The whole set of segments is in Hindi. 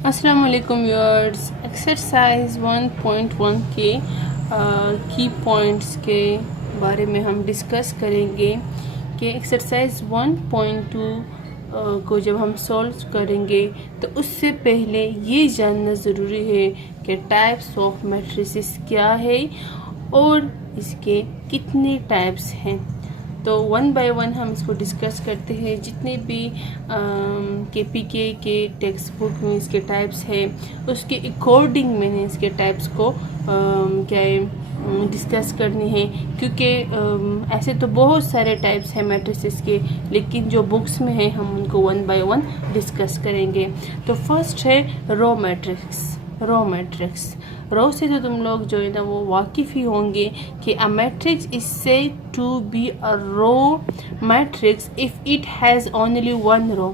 अस्सलाम वालेकुम व्यूअर्स। एक्सरसाइज 1.1 के की पॉइंट्स के बारे में हम डिस्कस करेंगे कि एक्सरसाइज 1.2 को जब हम सॉल्व करेंगे तो उससे पहले ये जानना ज़रूरी है कि टाइप्स ऑफ मैट्रिसेस क्या है और इसके कितने टाइप्स हैं। तो वन बाय वन हम इसको डिस्कस करते हैं। जितने भी KPK के टेक्स्ट बुक में इसके टाइप्स हैं उसके अकॉर्डिंग मैंने इसके टाइप्स को क्या है डिस्कस करनी है, क्योंकि ऐसे तो बहुत सारे टाइप्स हैं मैट्रिसेस के, लेकिन जो बुक्स में है हम उनको वन बाय वन डिस्कस करेंगे। तो फर्स्ट है रो मैट्रिक्स। रो से तो तुम लोग जो है ना वो वाकिफ़ ही होंगे कि a matrix is said to be a row matrix if it has only one row.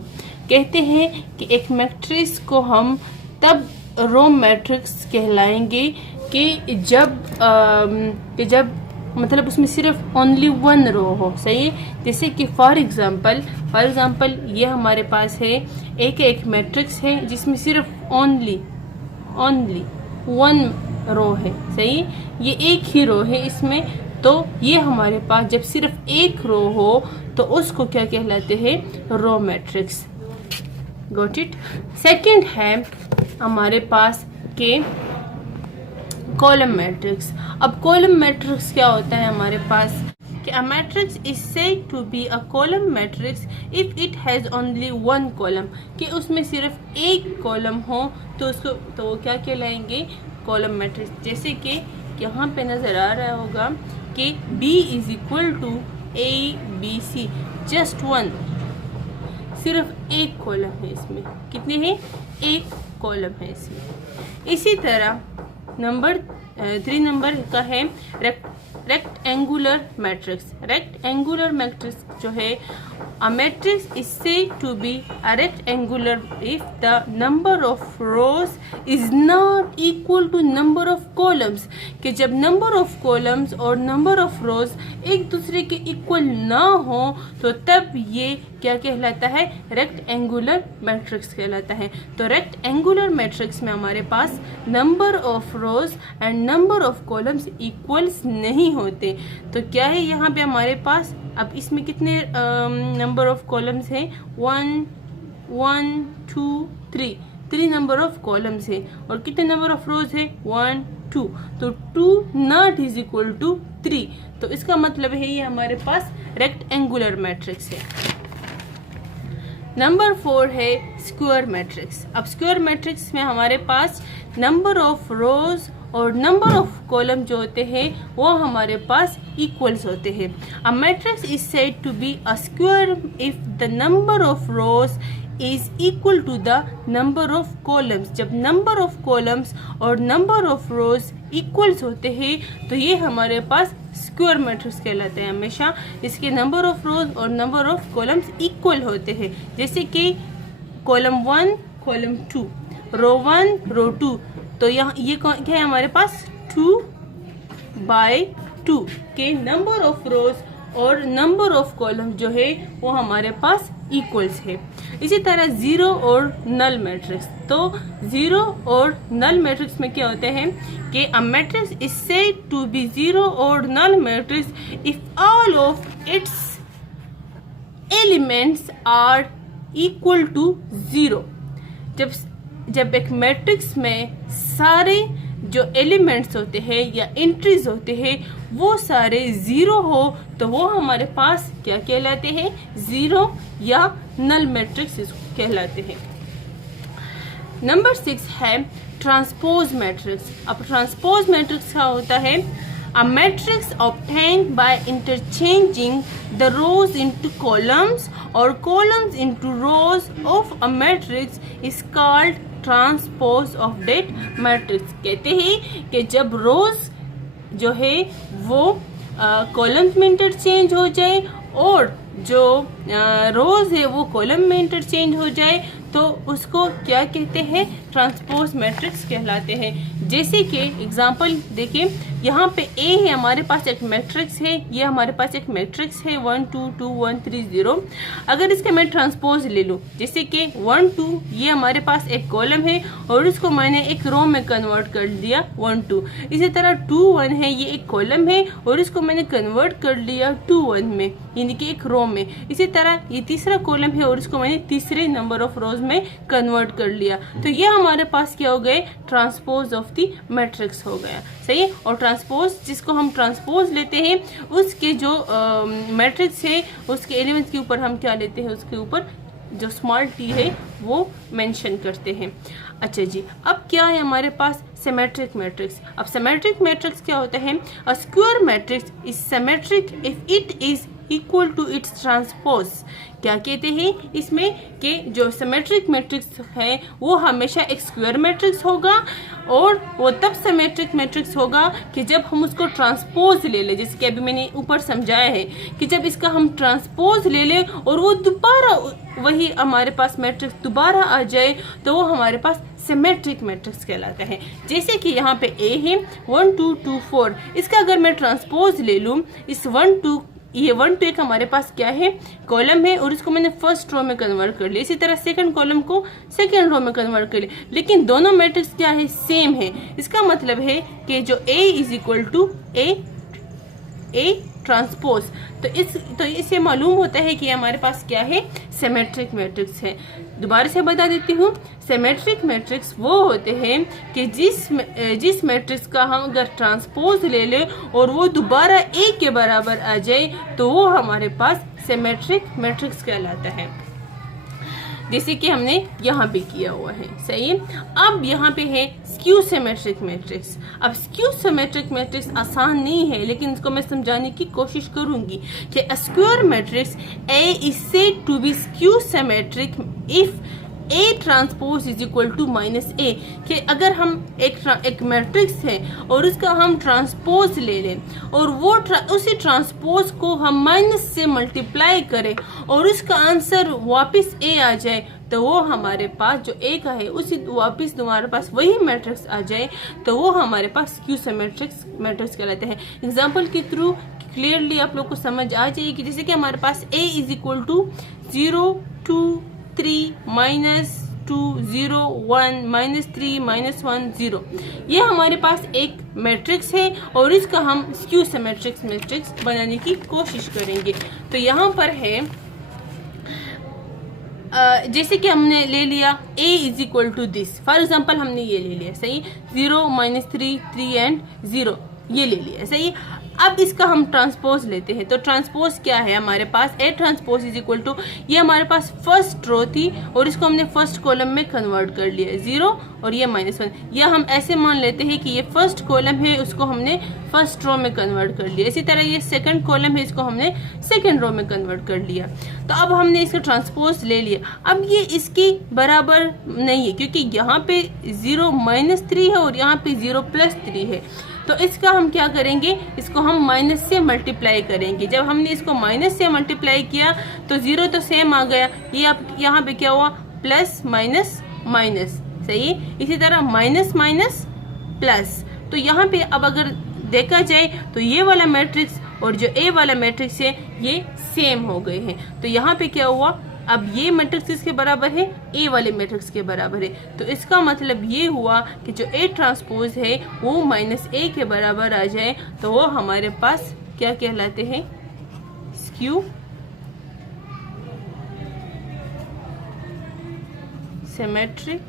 कहते हैं कि एक मैट्रिक्स को हम तब रो मैट्रिक्स कहलाएंगे कि जब मतलब उसमें सिर्फ ओनली वन रो हो। सही है। जैसे कि फॉर एग्जांपल ये हमारे पास है एक मैट्रिक्स है जिसमें सिर्फ ओनली वन रो है। सही, ये एक ही रो है इसमें। तो ये हमारे पास जब सिर्फ एक रो हो तो उसको क्या कहलाते हैं? Row matrix. Got it. Second है हमारे पास के कॉलम मैट्रिक्स। अब कॉलम मैट्रिक्स क्या होता है हमारे पास कि a matrix is said to be a column matrix if it has only one column, कि उसमें सिर्फ एक कॉलम हो तो उसको तो वो क्या कहलाएंगे? Column matrix. जैसे कि यहाँ पे नज़र आ रहा होगा कि B is equal to ABC, just one, सिर्फ एक कॉलम है इसमें। कितने हैं? एक कॉलम है इसमें। इसी तरह नंबर 3 नंबर का है रेक्टेंगुलर मैट्रिक्स जो है a matrix is said to be a rectangular if the number of rows is not equal to number of columns, कि जब number of columns और number of rows एक दूसरे के इक्वल ना हो तो तब ये क्या कहलाता है? रेक्टेंगुलर मैट्रिक्स कहलाता है। तो रेक्टेंगुलर मैट्रिक्स में हमारे पास number of rows and number of columns equals नहीं होते। तो क्या है यहाँ पे हमारे पास? अब इसमें कितने नंबर ऑफ कॉलम्स हैं? 1 2 3 नंबर ऑफ कॉलम्स है। और कितने नंबर ऑफ रोज है? 1 2। तो 2 नॉट इज इक्वल टू 3। तो इसका मतलब है ये हमारे पास रेक्टेंगुलर मैट्रिक्स है। नंबर 4 है स्क्वायर मैट्रिक्स। अब स्क्वायर मैट्रिक्स में हमारे पास नंबर ऑफ रोज और नंबर ऑफ कॉलम जो होते हैं वो हमारे पास इक्वल्स होते हैं। A matrix is said to be a square if the number of rows is equal to the number of columns. जब नंबर ऑफ कॉलम्स और नंबर ऑफ रोज इक्वल्स होते हैं तो ये हमारे पास स्क्वायर मैट्रिक्स कहलाते हैं। हमेशा इसके नंबर ऑफ रोज और नंबर ऑफ कॉलम्स इक्वल होते हैं। जैसे कि कॉलम 1 कॉलम 2, रो 1 रो 2। तो यहाँ ये क्या है हमारे पास? 2/2 के नंबर ऑफ रोज और नंबर ऑफ कॉलम जो है वो हमारे पास इक्वल्स है। इसी तरह जीरो और नल मैट्रिक्स। तो जीरो और नल मैट्रिक्स में क्या होते हैं कि a matrix is said to be zero और null matrix if all of its elements are equal to 0। जब एक मैट्रिक्स में सारे जो एलिमेंट्स होते हैं या एंट्रीज होते हैं वो सारे 0 हो तो वो हमारे पास क्या कहलाते हैं? 0 या नल मैट्रिक्स कहलाते हैं। नंबर 6 है ट्रांसपोज मैट्रिक्स। अब ट्रांसपोज मैट्रिक्स क्या होता है? A matrix obtained by interchanging the rows into columns or columns into rows of a matrix is called transpose of that matrix। कहते हैं कि जब रोज जो है वो कॉलम्स में इंटरचेंज हो जाए और जो रोज है वो कॉलम में इंटरचेंज हो जाए तो उसको क्या कहते हैं, ट्रांसपोज मैट्रिक्स कहलाते हैं। जैसे कि एग्जांपल देखिए, यहाँ पे ए है हमारे पास एक मैट्रिक्स है, ये हमारे पास एक मैट्रिक्स है 1 2 2 1 3 0। अगर इसका मैं ट्रांसपोज ले लूँ, जैसे कि 1 2 ये हमारे पास एक कॉलम है और इसको मैंने एक रो में कन्वर्ट कर दिया 1 2। इसी तरह 2 1 है, ये एक कॉलम है और इसको मैंने कन्वर्ट कर लिया 2 1 में, यानी कि एक रो में। इसी तरह ये तीसरा कॉलम है और इसको मैंने तीसरे नंबर ऑफ रोज में कन्वर्ट कर लिया। तो ये हमारे पास क्या हो गए, ट्रांसपोज ऑफ द मैट्रिक्स हो गया। सही है। और ट्रांसपोज, जिसको हम ट्रांसपोज लेते हैं, उसके जो मैट्रिक्स है उसके एलिमेंट्स के ऊपर हम क्या लेते हैं, उसके ऊपर जो स्मॉल टी है वो मेंशन करते हैं। अच्छा जी, अब क्या है हमारे पास, सिमेट्रिक मैट्रिक्स। अब सिमेट्रिक मैट्रिक्स क्या होता है, a square matrix is symmetric if it is equal to its transpose. क्या कहते हैं इसमें कि जो सिमेट्रिक मैट्रिक्स है वो हमेशा एक स्क्वायर मैट्रिक्स होगा और वो तब सिमेट्रिक मैट्रिक्स होगा कि जब हम उसको ट्रांसपोज ले लें। जैसे कि अभी मैंने ऊपर समझाया है कि जब इसका हम ट्रांसपोज ले लें और वो दोबारा वही हमारे पास मैट्रिक्स दोबारा आ जाए तो वो हमारे पास सिमेट्रिक मैट्रिक्स कहलाता है। जैसे कि यहाँ पे ए है 1 2 2 4, इसका अगर मैं ट्रांसपोज ले लूँ, इस 1 2 ये 1 2 एक हमारे पास क्या है, कॉलम है और इसको मैंने फर्स्ट रो में कन्वर्ट कर लिया। इसी तरह सेकंड कॉलम को सेकंड रो में कन्वर्ट कर लिया, लेकिन दोनों मैट्रिक्स क्या है, सेम है। इसका मतलब है कि जो A is equal to A transpose, तो इससे मालूम होता है कि हमारे पास क्या है, सिमेट्रिक मैट्रिक्स है। दोबारा से बता देती हूँ, सिमेट्रिक मैट्रिक्स वो होते हैं कि जिस मैट्रिक्स का हम अगर ट्रांसपोज ले ले और वो दोबारा ए के बराबर आ जाए तो वो हमारे पास सिमेट्रिक मैट्रिक्स कहलाता है। जैसे कि हमने यहाँ पे किया हुआ है। सही है। अब यहाँ पे है स्क्यू सिमेट्रिक मैट्रिक्स। अब स्क्यू सिमेट्रिक मैट्रिक्स आसान नहीं है, लेकिन इसको मैं समझाने की कोशिश करूंगी कि square matrix A is said to be skew symmetric if A transpose is equal to -A। कि अगर हम एक मैट्रिक्स है और उसका हम ट्रांसपोज ले लें और वो उसी ट्रांसपोज को हम माइनस से मल्टीप्लाई करें और उसका आंसर वापस A आ जाए, तो वो हमारे पास जो A का है उसी वापस हमारे पास वही मैट्रिक्स आ जाए, तो वो हमारे पास स्क्यू सिमेट्रिक मैट्रिक्स कहलाते हैं। एग्जाम्पल के थ्रू क्लियरली आप लोग को समझ आ जाएगी। जैसे कि हमारे पास A इज इक्वल टू 0 2 3 -2 0 1 -3 -1 0, ये हमारे पास एक मैट्रिक्स है और इसका हम स्क्यू सिमेट्रिक मैट्रिक्स बनाने की कोशिश करेंगे। तो यहाँ पर है जैसे कि हमने ले लिया A is equal to this, for example हमने ये ले लिया। सही, 0 -3 3 एंड 0 ये ले लिया। सही। अब इसका हम ट्रांसपोज लेते हैं, तो ट्रांसपोज क्या है हमारे पास, A transpose is equal to, ये हमारे पास फर्स्ट रो थी और इसको हमने फर्स्ट कॉलम में कन्वर्ट कर लिया 0 और ये -1, या हम ऐसे मान लेते हैं कि ये फर्स्ट कॉलम है उसको हमने फर्स्ट रो में कन्वर्ट कर लिया। इसी तरह ये सेकंड कॉलम है, इसको हमने सेकंड रो में कन्वर्ट कर लिया। तो अब हमने इसका ट्रांसपोज ले लिया। अब ये इसके बराबर नहीं है क्योंकि यहाँ पे 0 -3 है और यहाँ पे 0 +3 है। तो इसका हम क्या करेंगे, इसको हम माइनस से मल्टीप्लाई करेंगे। जब हमने इसको माइनस से मल्टीप्लाई किया तो 0 तो सेम आ गया, ये अब यहाँ पे क्या हुआ, प्लस माइनस माइनस। सही है। इसी तरह माइनस माइनस प्लस। तो यहाँ पे अब अगर देखा जाए तो ये वाला मैट्रिक्स और जो A वाला मैट्रिक्स है ये सेम हो गए हैं। तो यहाँ पे क्या हुआ, अब ये मैट्रिक्स किसके बराबर है, A वाले मैट्रिक्स के बराबर है। तो इसका मतलब ये हुआ कि जो A ट्रांसपोज है वो -A के बराबर आ जाए, तो वो हमारे पास क्या कहलाते हैं, स्क्यू सिमेट्रिक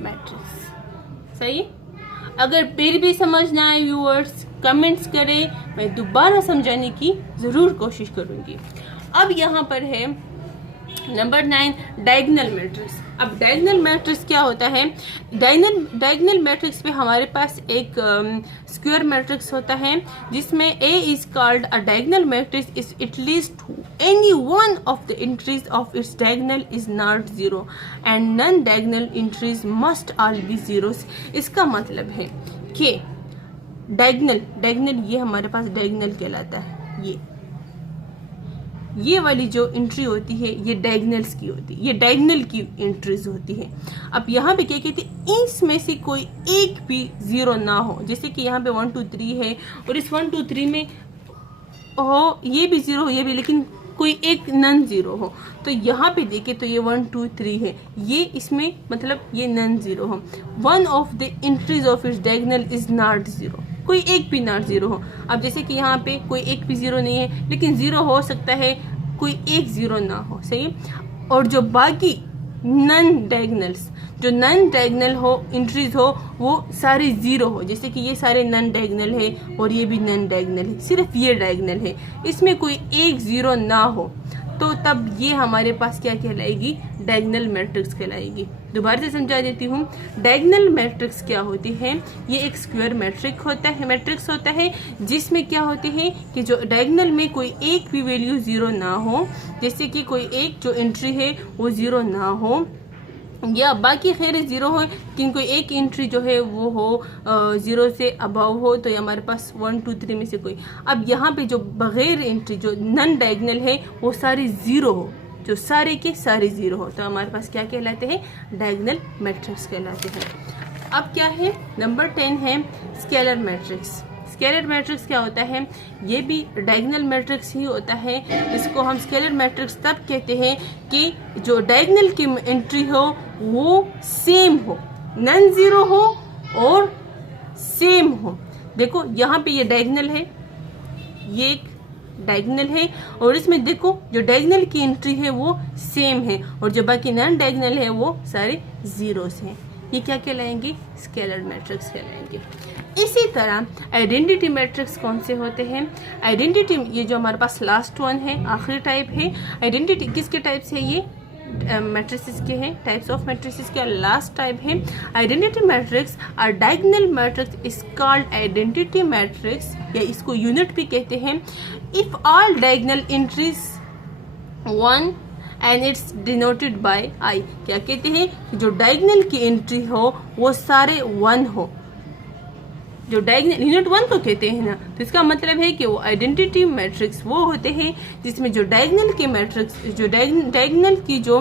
मैट्रिक्स। सही। अगर फिर भी समझ ना आए व्यूअर्स, कमेंट्स करें, मैं दोबारा समझाने की ज़रूर कोशिश करूँगी। अब यहाँ पर है नंबर 9, डायगोनल मैट्रिक्स। अब डायगोनल मैट्रिक्स क्या होता है, डायगोनल मैट्रिक्स पे हमारे पास एक स्क्वायर मैट्रिक्स होता है जिसमें A is called a diagonal matrix is it least any one of the entries of its diagonal is not 0 and non diagonal entries must all B zeros. इसका मतलब है कि डायगोनल ये हमारे पास डायगोनल कहलाता है। ये वाली जो एंट्री होती है ये डायगनल्स की होती है, ये डायगनल की एंट्रीज होती है। अब यहाँ पे क्या कहते हैं, इसमें से कोई एक भी जीरो ना हो, जैसे कि यहाँ पे 1 2 3 है और इस 1 2 3 में हो ये भी जीरो हो ये भी, लेकिन कोई एक नन जीरो हो। तो यहाँ पे देखे तो ये 1 2 3 है, ये इसमें मतलब ये नन जीरो हो। One of the entries of its diagonal is not zero, कोई एक भी नॉट जीरो हो। अब जैसे कि यहाँ पे कोई एक भी जीरो नहीं है, लेकिन जीरो हो सकता है कोई एक जीरो ना हो, सही। और जो बाकी नन डायगोनल्स, जो नन डायगोनल हो एंट्रीज हो वो सारे जीरो हो, जैसे कि ये सारे नन डायगोनल है और ये भी नन डायगोनल है, सिर्फ ये डायगोनल है, इसमें कोई एक जीरो ना हो, तो तब ये हमारे पास क्या कहलाएगी, डायगोनल मैट्रिक्स कहलाएगी। दोबारा से समझा देती हूँ, डायगोनल मैट्रिक्स क्या होती है, ये एक स्क्वायर मैट्रिक्स होता है जिसमें क्या होते हैं कि जो डायगोनल में कोई एक भी वैल्यू जीरो ना हो, जैसे कि कोई एक जो एंट्री है वो जीरो ना हो या बाकी खैर जीरो हो, लेकिन कोई एक एंट्री जो है वो हो जीरो से अबव हो, तो ये हमारे पास 1 2 3 में से कोई। अब यहाँ पे जो बगैर एंट्री जो नन डायगोनल है वो सारे जीरो हो, जो सारे के सारे जीरो हो, तो हमारे पास क्या कहलाते हैं, डायगोनल मैट्रिक्स कहलाते हैं। अब क्या है, नंबर 10 है स्केलर मैट्रिक्स। स्केलर मैट्रिक्स क्या होता है, ये भी डायगोनल मैट्रिक्स ही होता है। इसको हम स्केलर मैट्रिक्स तब कहते हैं कि जो डायगोनल की एंट्री हो वो सेम हो, नन जीरो हो और सेम हो। देखो यहाँ पे ये डायगोनल है, ये एक डायगोनल है और इसमें देखो जो डायगोनल की एंट्री है वो सेम है और जो बाकी नॉन डायगोनल है वो सारे जीरोस हैं। ये क्या कहलाएंगे, स्केलर मैट्रिक्स कहलाएंगे। इसी तरह आइडेंटिटी मैट्रिक्स कौन से होते हैं, आइडेंटिटी ये जो हमारे पास लास्ट वन है, आखिरी टाइप है। आइडेंटिटी किसके टाइप से, ये मैट्रिसेस के हैं, टाइप्स ऑफ मैट्रिसेस का लास्ट टाइप है। आइडेंटिटी मैट्रिक्स और diagonal matrix is called identity matrix, या इसको यूनिट भी कहते हैं। If all diagonal entries 1 and it's denoted by I, क्या कहते हैं कि जो डायगोनल की एंट्री हो वो सारे 1 हो, जो डायगोनल यूनिट 1 को कहते हैं ना, तो इसका मतलब है कि वो आइडेंटिटी मैट्रिक्स वो होते हैं जिसमें जो डायगोनल के मैट्रिक्स, जो डायगोनल की जो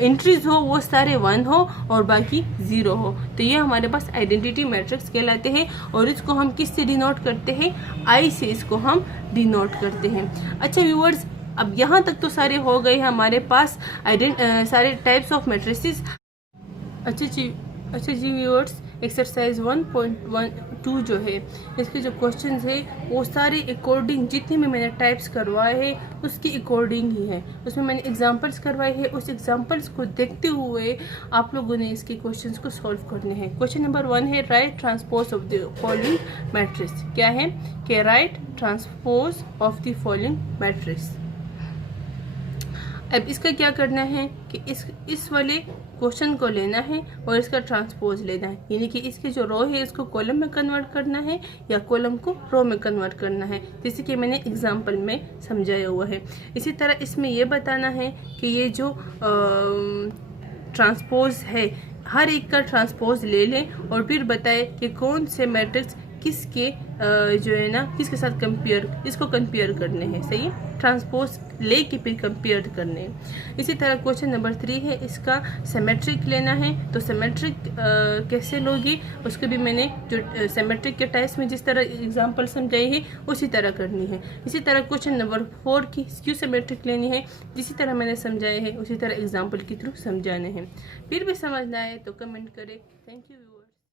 एंट्रीज हो वो सारे 1 हो और बाकी 0 हो, तो ये हमारे पास आइडेंटिटी मैट्रिक्स कहलाते हैं। और इसको हम किससे डिनोट करते हैं, आई से इसको हम डिनोट करते हैं। अच्छा व्यूअर्स, अब यहाँ तक तो सारे हो गए हमारे पास सारे टाइप्स ऑफ मैट्रिसेस। अच्छा जी व्यूअर्स, एक्सरसाइज 1.12 जो है इसके जो क्वेश्चंस है वो सारे अकॉर्डिंग जितने भी मैंने टाइप्स करवाए हैं उसके अकॉर्डिंग ही है। उसमें मैंने एग्जांपल्स करवाए हैं, उस एग्जांपल्स को देखते हुए आप लोगों ने इसके क्वेश्चंस को सॉल्व करने हैं। क्वेश्चन नंबर 1 है right transpose of the following matrix. क्या है कि right transpose of the following matrix. अब इसका क्या करना है कि इस वाले क्वेश्चन को लेना है और इसका ट्रांसपोज लेना है, यानी कि इसके जो रो है इसको कॉलम में कन्वर्ट करना है या कॉलम को रो में कन्वर्ट करना है, जैसे कि मैंने एग्जांपल में समझाया हुआ है। इसी तरह इसमें यह बताना है कि ये जो ट्रांसपोज है हर एक का ट्रांसपोज ले लें और फिर बताए कि कौन से मैट्रिक्स किसके जो है ना किसके साथ इसको कंपेयर करने हैं, सही है, ट्रांसपोज लेके फिर कंपेयर करने हैं। इसी तरह क्वेश्चन नंबर 3 है, इसका सिमेट्रिक लेना है, तो सिमेट्रिक कैसे लोगे उसके भी मैंने जो सिमेट्रिक के टाइप्स में जिस तरह एग्जांपल समझाई है उसी तरह करनी है। इसी तरह क्वेश्चन नंबर 4 की स्क्यू सिमेट्रिक लेनी है, जिसी तरह मैंने समझाया है उसी तरह एग्जाम्पल के थ्रू समझाने हैं। फिर भी समझना है तो कमेंट करें। Thank you.